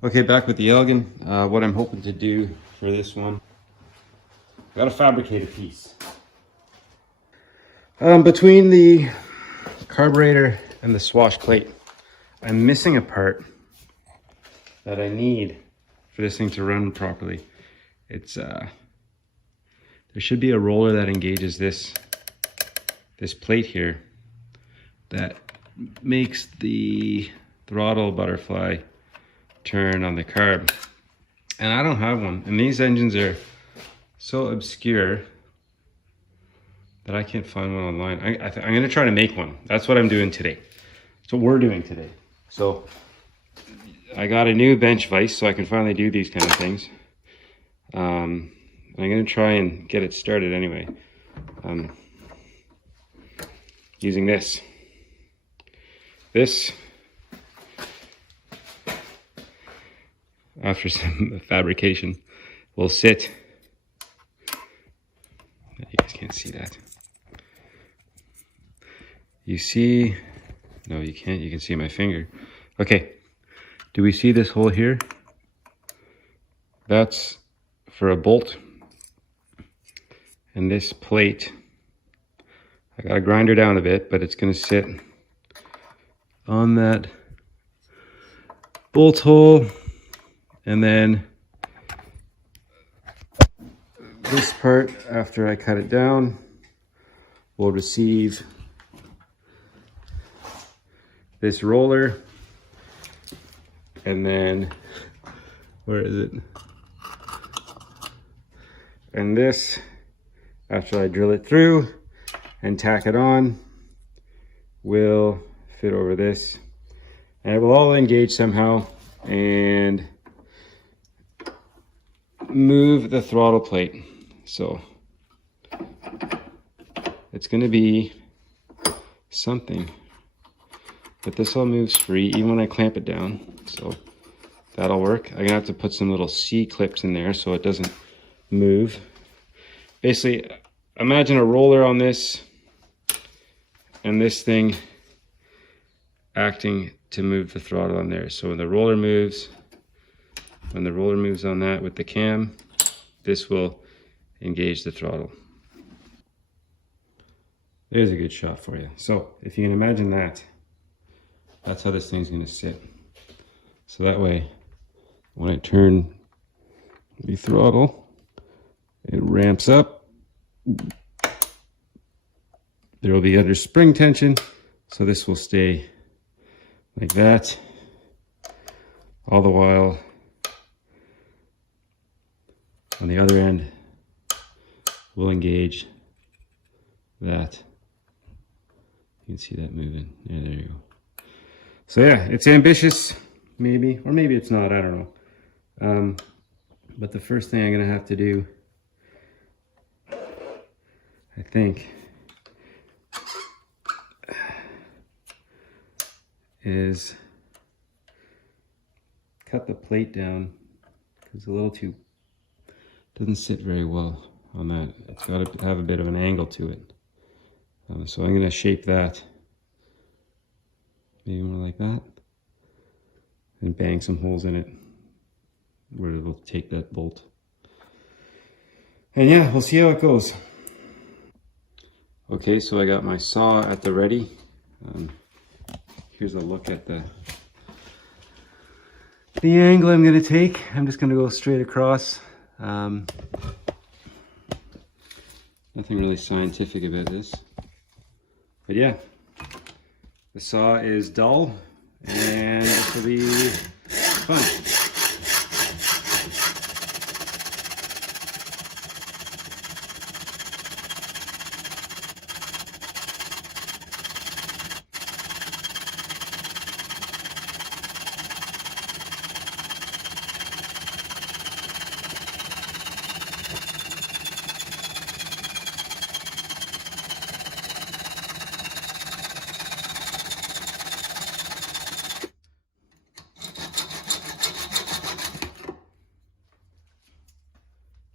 Okay, back with the Elgin. What I'm hoping to do for this one, I gotta fabricate a piece. Between the carburetor and the swash plate, I'm missing a part that I need for this thing to run properly. It's there should be a roller that engages this plate here that makes the throttle butterfly turn on the carb, and I don't have one. And these engines are so obscure that I can't find one online. I'm gonna try to make one. That's what I'm doing today. That's what we're doing today. So I got a new bench vise so I can finally do these kind of things. I'm gonna try and get it started anyway. Using this. After some fabrication, will sit. You guys can't see that. You see? No, you can't. You can see my finger. Okay. Do we see this hole here? That's for a bolt. And this plate, I gotta grind her down a bit, but it's gonna sit on that bolt hole. And then this part, after I cut it down, will receive this roller. And then, where is it? And this, after I drill it through and tack it on, will fit over this. And it will all engage somehow and move the throttle plate. So it's going to be something, but this all moves free even when I clamp it down, so that'll work. I'm gonna have to put some little C clips in there so it doesn't move. Basically, imagine a roller on this and this thing acting to move the throttle on there. So when the roller moves on that with the cam, this will engage the throttle. There's a good shot for you. So if you can imagine that, that's how this thing's gonna sit. So that way, when I turn the throttle, it ramps up. There will be under spring tension, so this will stay like that, all the while on the other end, we'll engage that. You can see that moving. Yeah, there you go. So yeah, it's ambitious, maybe, or maybe it's not, I don't know. But the first thing I'm gonna have to do, I think, is cut the plate down, because it's a little too, doesn't sit very well on that. It's got to have a bit of an angle to it. So I'm going to shape that maybe more like that, and bang some holes in it where it will take that bolt. And yeah, we'll see how it goes. Okay, so I got my saw at the ready. Here's a look at the angle I'm going to take. I'm just going to go straight across. Nothing really scientific about this, but yeah, the saw is dull and this will be fun.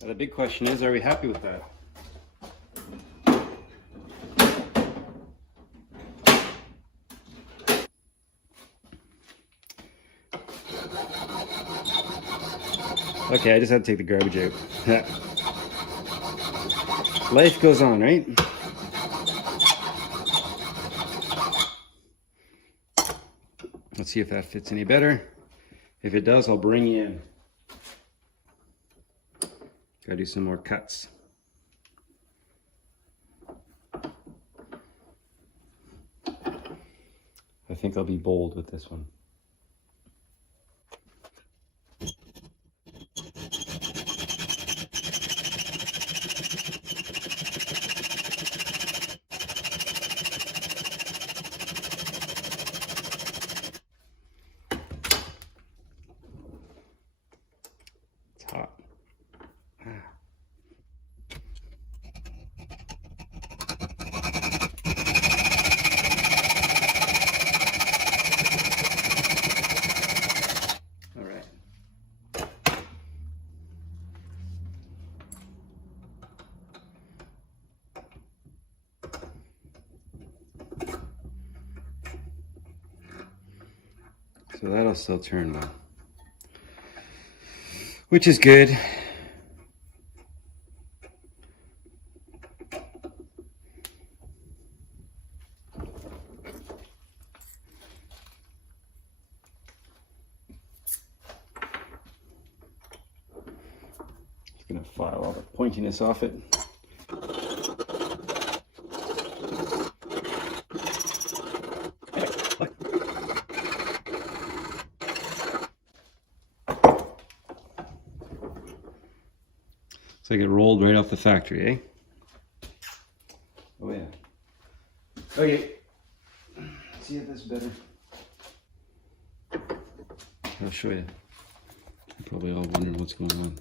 Now the big question is, are we happy with that? Okay, I just had to take the garbage out. Life goes on, right? Let's see if that fits any better. If it does, I'll bring you in. Gotta do some more cuts. I think I'll be bold with this one. It's hot. So that'll still turn well, which is good. Just gonna file all the pointiness off it. It's like it rolled right off the factory, eh? Oh yeah. Okay. Let's see if this is better. I'll show you. You're probably all wondering what's going on.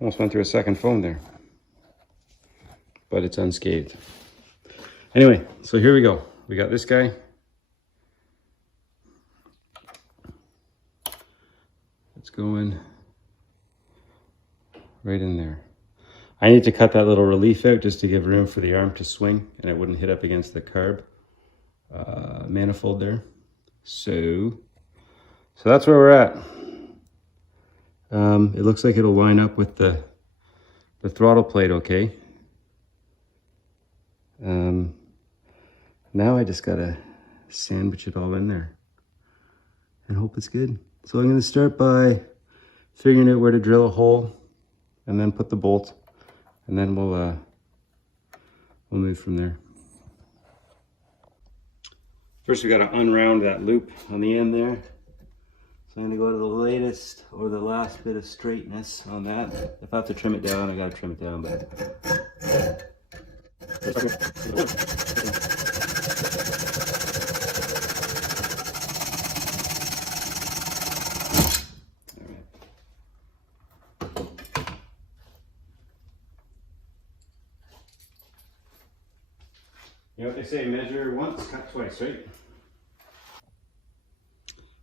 Almost went through a second phone there. But it's unscathed. Anyway, so here we go. We got this guy. It's going right in there. I need to cut that little relief out just to give room for the arm to swing and it wouldn't hit up against the carb manifold there. So that's where we're at. It looks like it'll line up with the throttle plate okay. Now I just gotta sandwich it all in there and hope it's good. So I'm gonna start by figuring out where to drill a hole and then put the bolt and then we'll move from there. First we gotta unround that loop on the end there. So I'm gonna go to the latest or the last bit of straightness on that. If I have to trim it down, I gotta trim it down, but you know what they say, measure once, cut twice, right?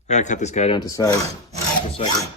I gotta cut this guy down to size, just so I can...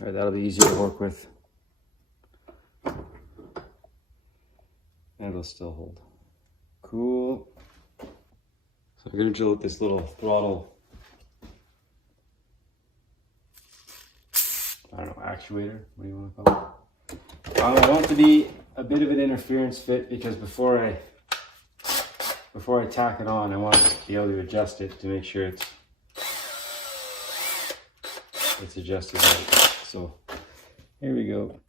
All right, that'll be easier to work with. And it'll still hold. Cool. So I'm gonna drill with this little throttle, I don't know, actuator, what do you want to call it? I want it to be a bit of an interference fit because before I tack it on, I want to be able to adjust it to make sure it's it's adjusted right. So here we go.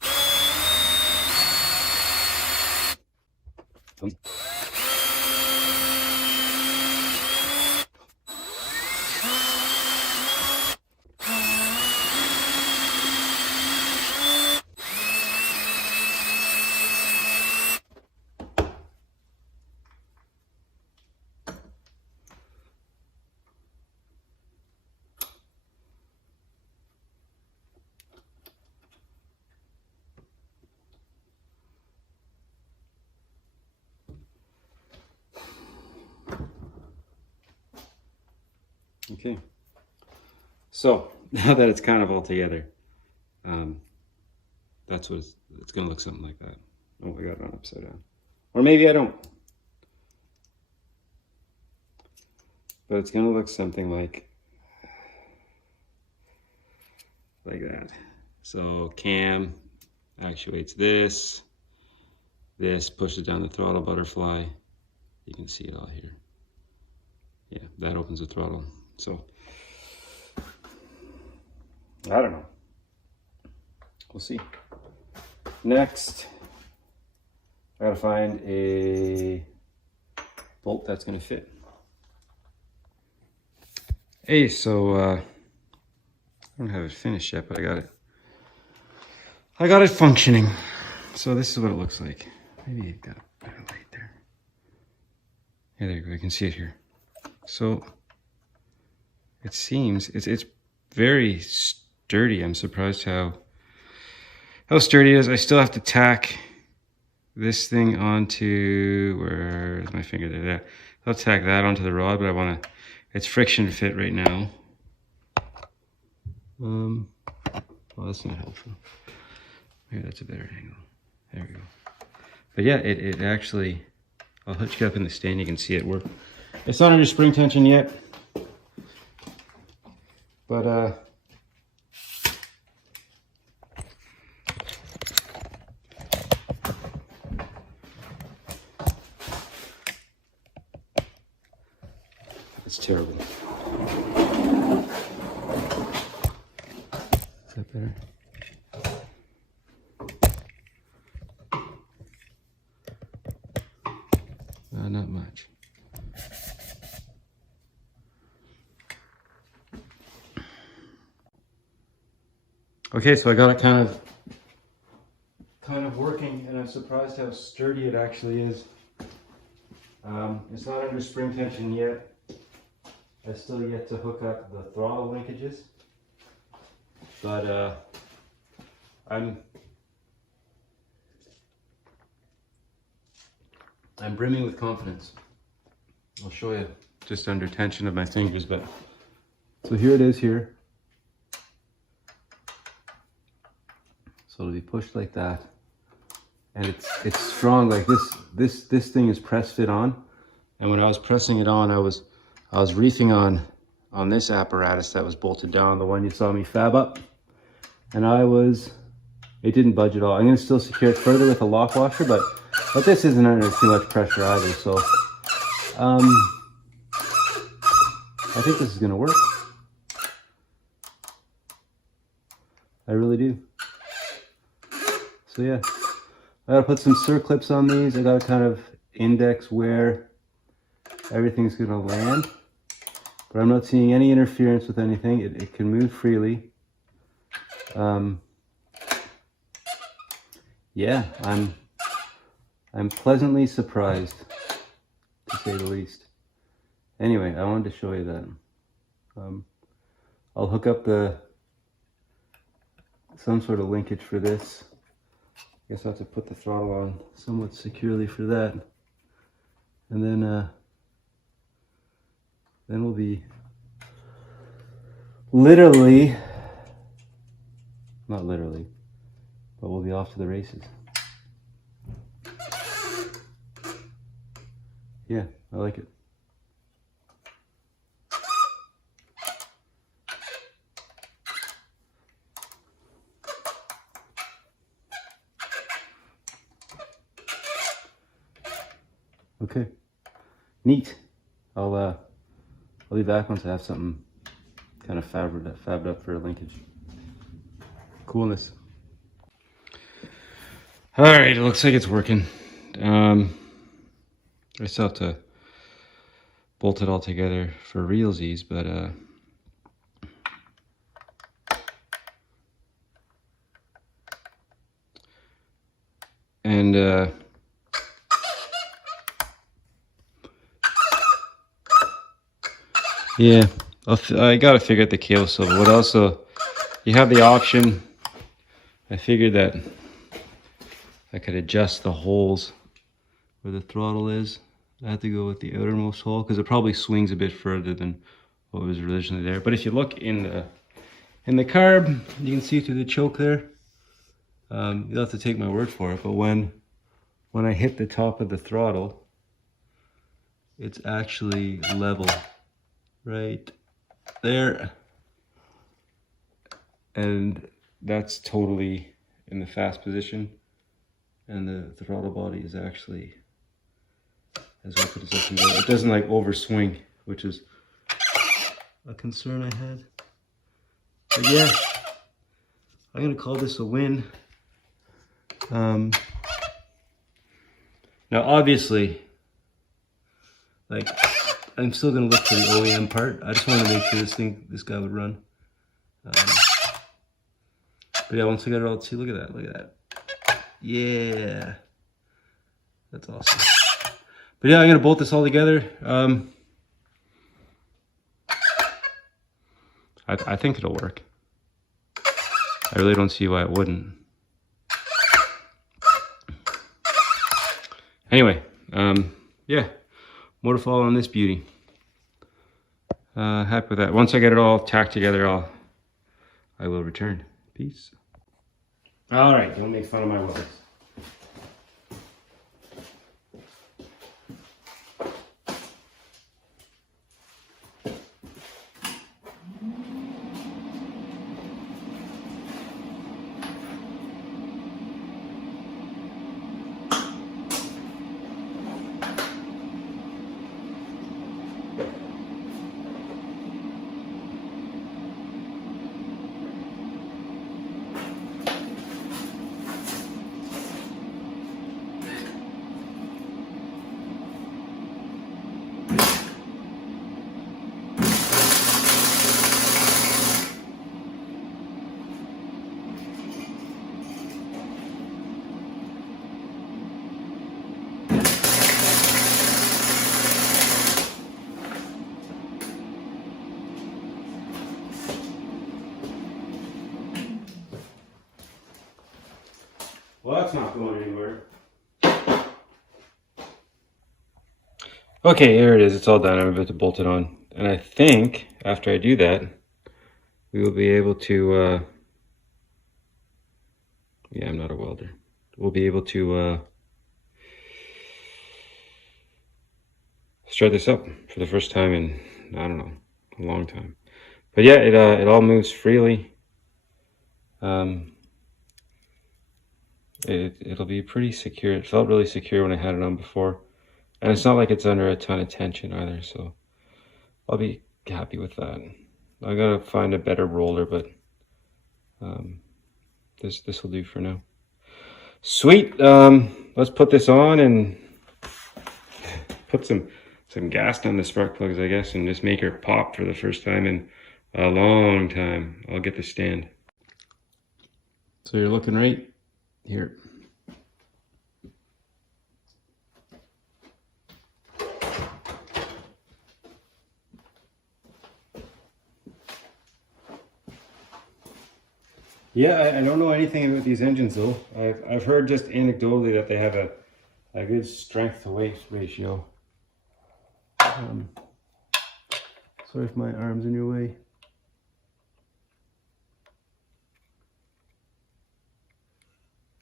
Okay, so now that it's kind of all together, that's what it's gonna look something like that. Oh, I got it on upside down, or maybe I don't, but it's gonna look something like that. So cam actuates this pushes down the throttle butterfly. You can see it all here. Yeah, that opens the throttle. So I don't know. We'll see. Next, I gotta find a bolt that's gonna fit. Hey, so I don't have it finished yet, but I got it. I got it functioning. So this is what it looks like. Maybe it got a better light there. Yeah, there you go. You can see it here. So it seems it's very sturdy. I'm surprised how sturdy it is. I still have to tack this thing onto, where's my finger there? I'll tack that onto the rod, but I want to, it's friction fit right now. Well, that's not helpful. Maybe that's a better angle. There we go. But yeah, it actually, I'll hook you up in the stand. You can see it work. It's not under spring tension yet, but it's terrible. Is that better? Not much. Okay, so I got it kind of working, and I'm surprised how sturdy it actually is. It's not under spring tension yet. I still yet to hook up the throttle linkages, but I'm brimming with confidence. I'll show you just under tension of my fingers, but so here it is here. So it'll be pushed like that, and it's strong like this. This thing is press fit on, and when I was pressing it on, I was reefing on this apparatus that was bolted down, the one you saw me fab up, and it didn't budge at all. I'm gonna still secure it further with a lock washer, but this isn't under too much pressure either, so I think this is gonna work. I really do. So yeah, I gotta put some circlips on these. I gotta kind of index where everything's gonna land, but I'm not seeing any interference with anything. It can move freely. Yeah, I'm pleasantly surprised, to say the least. Anyway, I wanted to show you that. I'll hook up some sort of linkage for this. I guess I'll have to put the throttle on somewhat securely for that. And then we'll be literally, not literally, but we'll be off to the races. Yeah, I like it. Okay, neat. I'll be back once I have something kind of fabbed up for a linkage. Coolness. All right, it looks like it's working. I still have to bolt it all together for realsies, but yeah, I gotta figure out the cable swivel. What also, you have the option. I figured that I could adjust the holes where the throttle is. I have to go with the outermost hole because it probably swings a bit further than what was originally there. But if you look in the carb, you can see through the choke there. You'll have to take my word for it, but when I hit the top of the throttle, it's actually level right there, and that's totally in the fast position, and the throttle body is actually as open as it can go. It doesn't like overswing, which is a concern I had. But yeah, I'm gonna call this a win. Now obviously, like, I'm still gonna look for the OEM part. I just want to make sure this guy would run. But yeah, once I got it all, see, look at that. Yeah, that's awesome. But yeah, I'm gonna bolt this all together. I think it'll work. I really don't see why it wouldn't. Anyway, yeah, more to follow on this beauty. Happy with that. Once I get it all tacked together, I will return. Peace. All right, don't make fun of my welders. Well, that's not going anywhere. Okay, here it is. It's all done. I'm about to bolt it on. And I think after I do that, we will be able to, yeah, I'm not a welder. We'll be able to start this up for the first time in, I don't know, a long time. But yeah, it all moves freely. It'll be pretty secure. It felt really secure when I had it on before. And it's not like it's under a ton of tension either, so I'll be happy with that. I gotta find a better roller, but this will do for now. Sweet. Let's put this on and put some gas down the spark plugs, I guess, and just make her pop for the first time in a long time. I'll get the stand. So you're looking right here. Yeah, I don't know anything about these engines though. I've heard just anecdotally that they have a good strength to weight ratio. Sorry if my arm's in your way.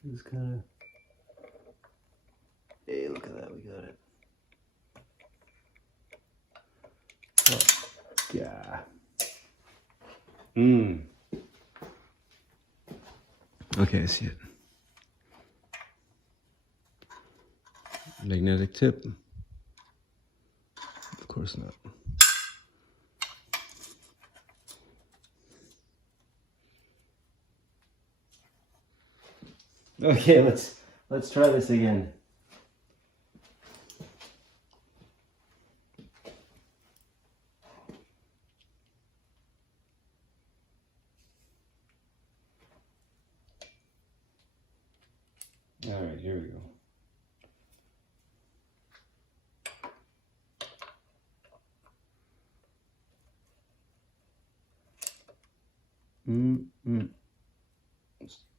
Just kind of. Hey, look at that, we got it. Oh, yeah. Okay, I see it. Magnetic tip. Of course not. Okay, let's try this again. All right, here we go.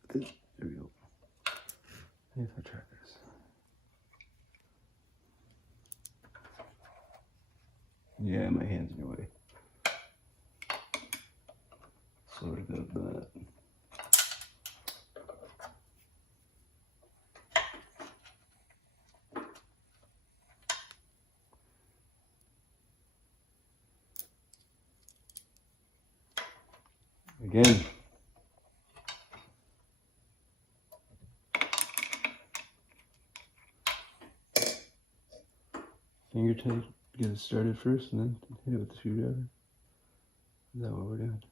There we go. If I try this. Yeah, my hand's in the way. Sorry about that. Again. Finger tight, get it started first and then hit it with the screwdriver. Is that what we're doing?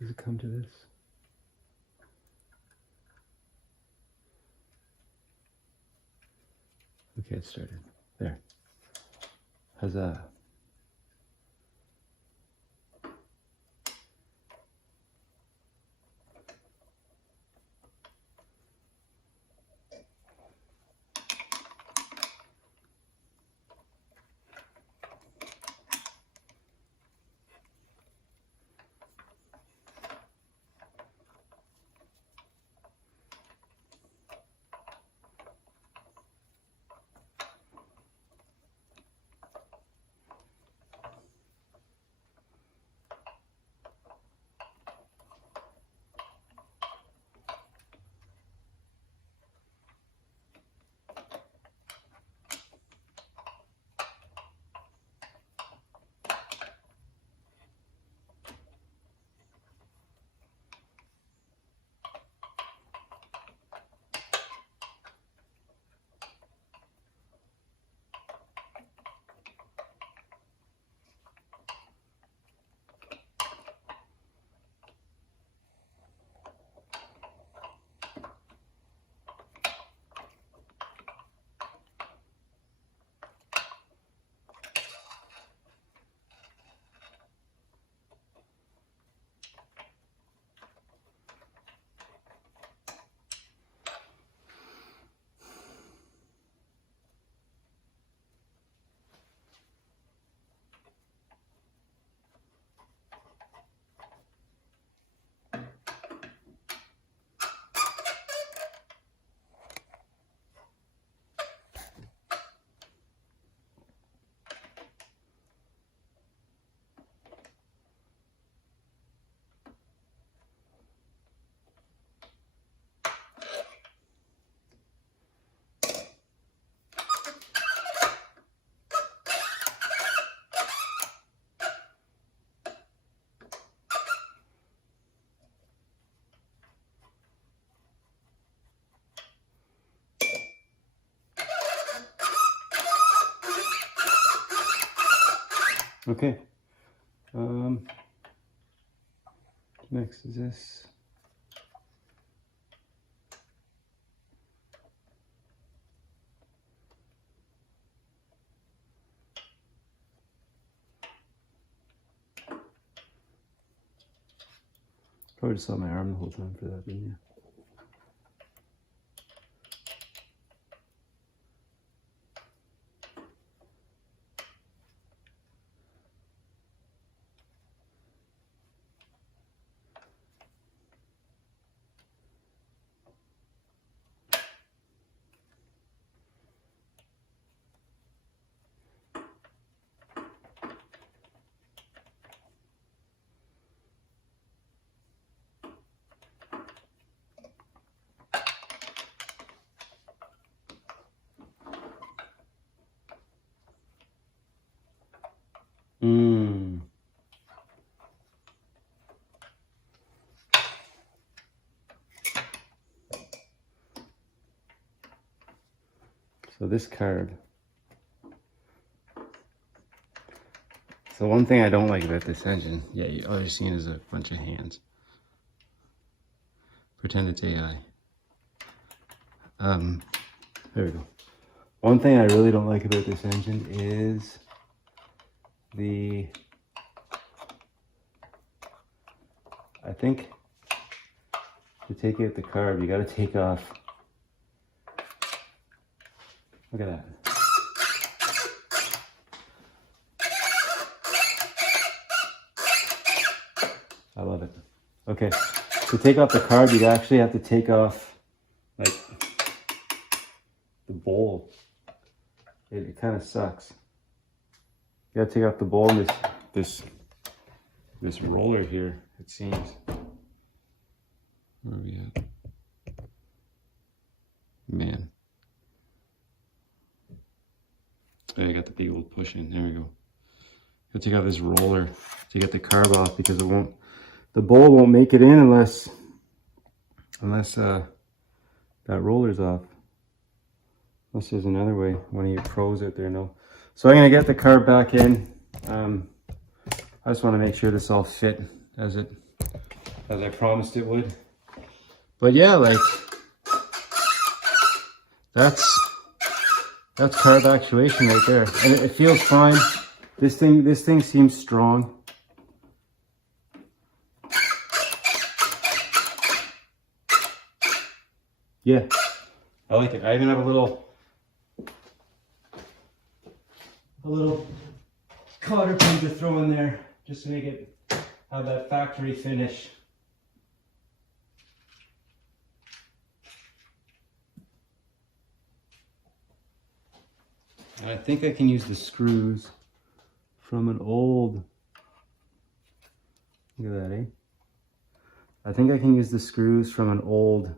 Does it come to this? Okay, it started. There. Huzzah. Okay. Next is this. Probably just saw my arm the whole time for that, didn't you? So this card. So one thing I don't like about this engine, yeah, all you're seeing is a bunch of hands. Pretend it's AI. There we go. One thing I really don't like about this engine is I think to take out the carb, you got to take off. Look at that. I love it. Okay, to take off the carb, you actually have to take off like the bowl. It kind of sucks. You gotta take off the bowl and this roller here, it seems. Where are we at? Man. Oh, I got the big old push in. There we go. Gotta take out this roller to get the carb off because the bowl won't make it in unless that roller's off. Unless there's another way. One of you pros out there know. So I'm gonna get the carb back in. I just want to make sure this all fit as I promised it would. But yeah, like that's carb actuation right there, and it feels fine. This thing seems strong. Yeah, I like it. I even have a little cotter pin to throw in there just to make it have that factory finish. And I think I can use the screws from an old, look at that, eh? I think I can use the screws from an old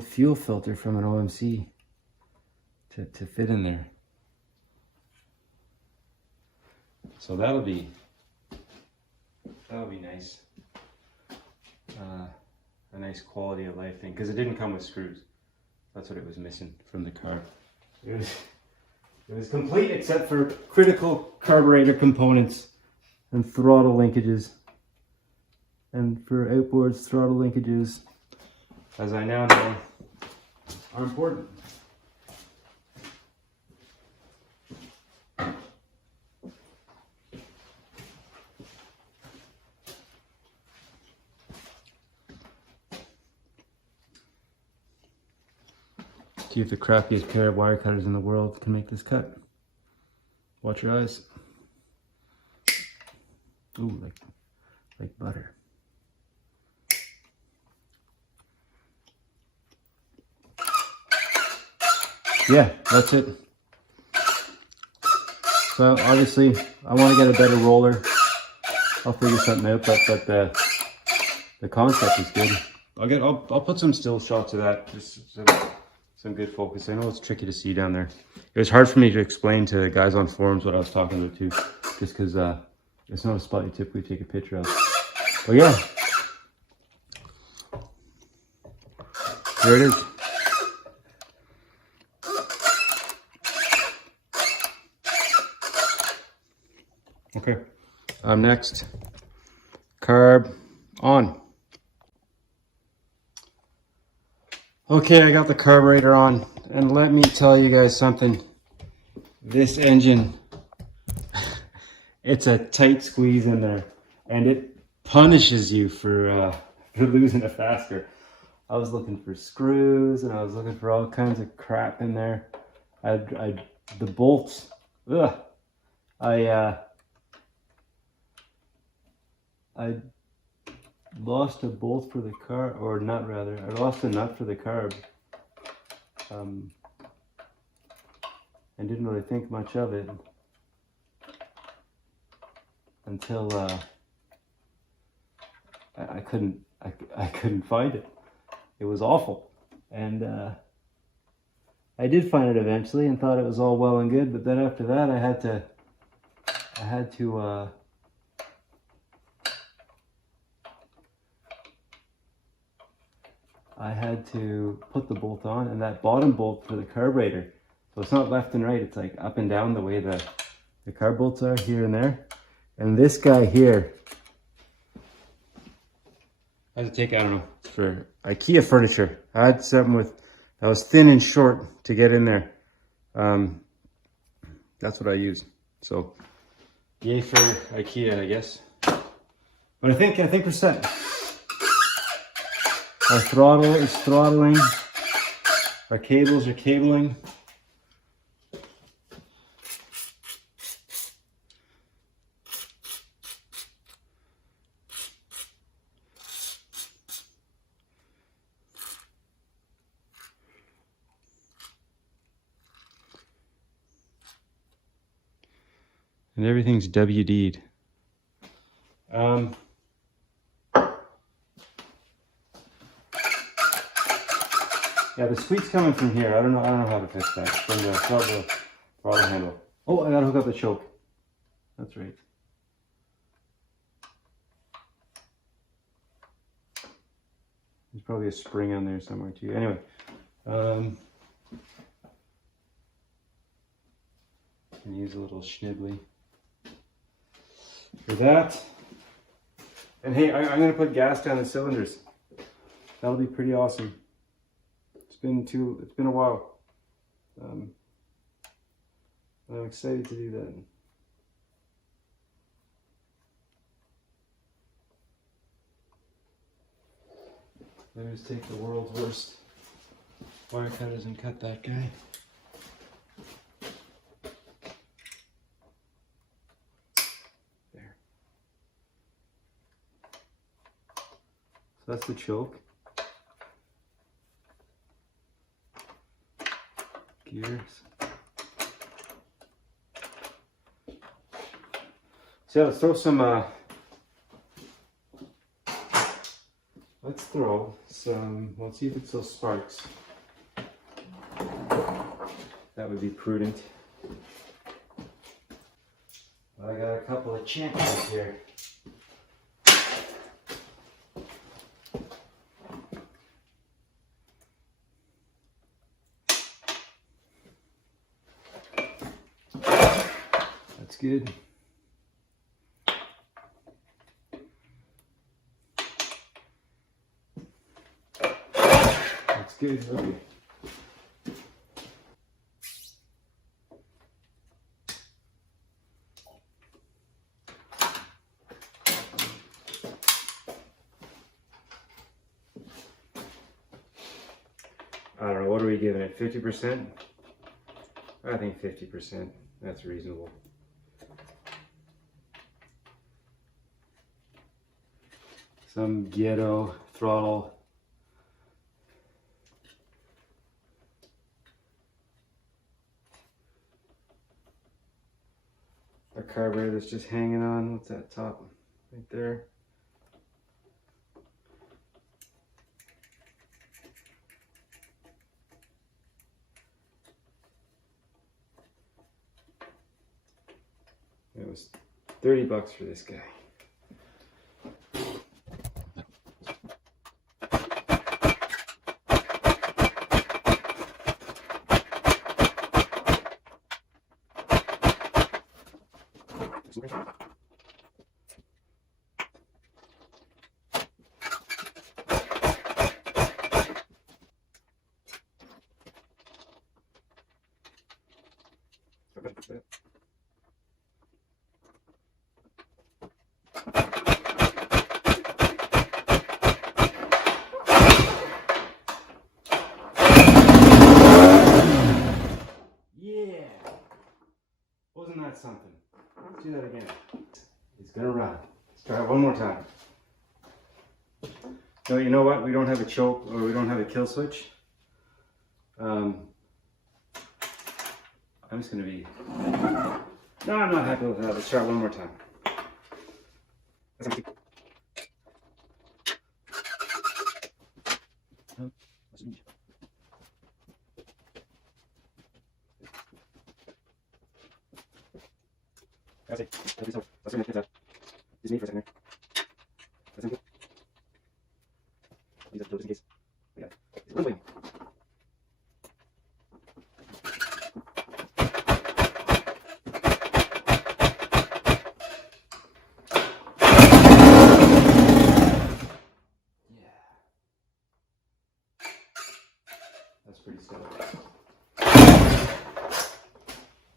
fuel filter from an OMC to fit in there. So that'll be nice. A nice quality of life thing, because it didn't come with screws. That's what it was missing from the car. It was complete except for critical carburetor components and throttle linkages. And for outboards, throttle linkages, as I now know, are important. See if the crappiest pair of wire cutters in the world can make this cut. Watch your eyes. Ooh, like butter. Yeah, that's it. So obviously, I want to get a better roller. I'll figure something out, but the concept is good. I'll put some still shots of that. Just some good focus. I know it's tricky to see down there. It was hard for me to explain to guys on forums what I was talking about too, just because it's not a spot you typically take a picture of. But yeah, there it is. Okay, next, carb on. Okay, I got the carburetor on, and let me tell you guys something. This engine, it's a tight squeeze in there, and it punishes you for losing it faster. I was looking for screws, and I was looking for all kinds of crap in there. The bolts, ugh. I lost a bolt for the car, or nut rather. I lost a nut for the carb. And didn't really think much of it until I couldn't find it. It was awful, and I did find it eventually and thought it was all well and good. But then after that, I had to put the bolt on, and that bottom bolt for the carburetor, so it's not left and right, it's like up and down the way the the car bolts are here and there. And this guy here, I had to take, I don't know, for IKEA furniture. I had something that was thin and short to get in there. That's what I used. So, yay for IKEA, I guess. But I think we're set. Our throttle is throttling. Our cables are cabling. And everything's WD'd. Yeah, the squeak's coming from here. I don't know how to fix that. From the throttle handle. Oh, I gotta hook up the choke. That's right. There's probably a spring on there somewhere too. Anyway, can use a little schnibbly for that. And hey, I'm gonna put gas down the cylinders. That'll be pretty awesome. It's been a while. I'm excited to do that. Let me just take the world's worst wire cutters and cut that guy. There. So that's the choke. Gears. So let's throw some, let's see if it still sparks. That would be prudent. I got a couple of champions here. That's good. That's good. Okay. I don't know, what are we giving it? 50%? I think 50%. That's reasonable. Some ghetto throttle. A carburetor that's just hanging on. What's that top? Right there. It was $30 for this guy. Yeah! Wasn't that something? Let's do that again. It's gonna run. Let's try it one more time. No, you know what? We don't have a choke or we don't have a kill switch. I'm just gonna be... No, I'm not happy with that. Let's try it one more time.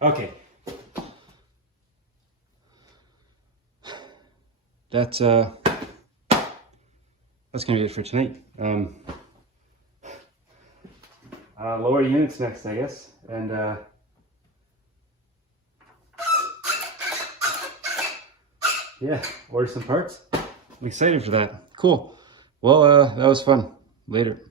Okay. That's gonna be it for tonight. Lower units next, I guess, and yeah, order some parts. I'm excited for that. Cool. Well, that was fun. Later.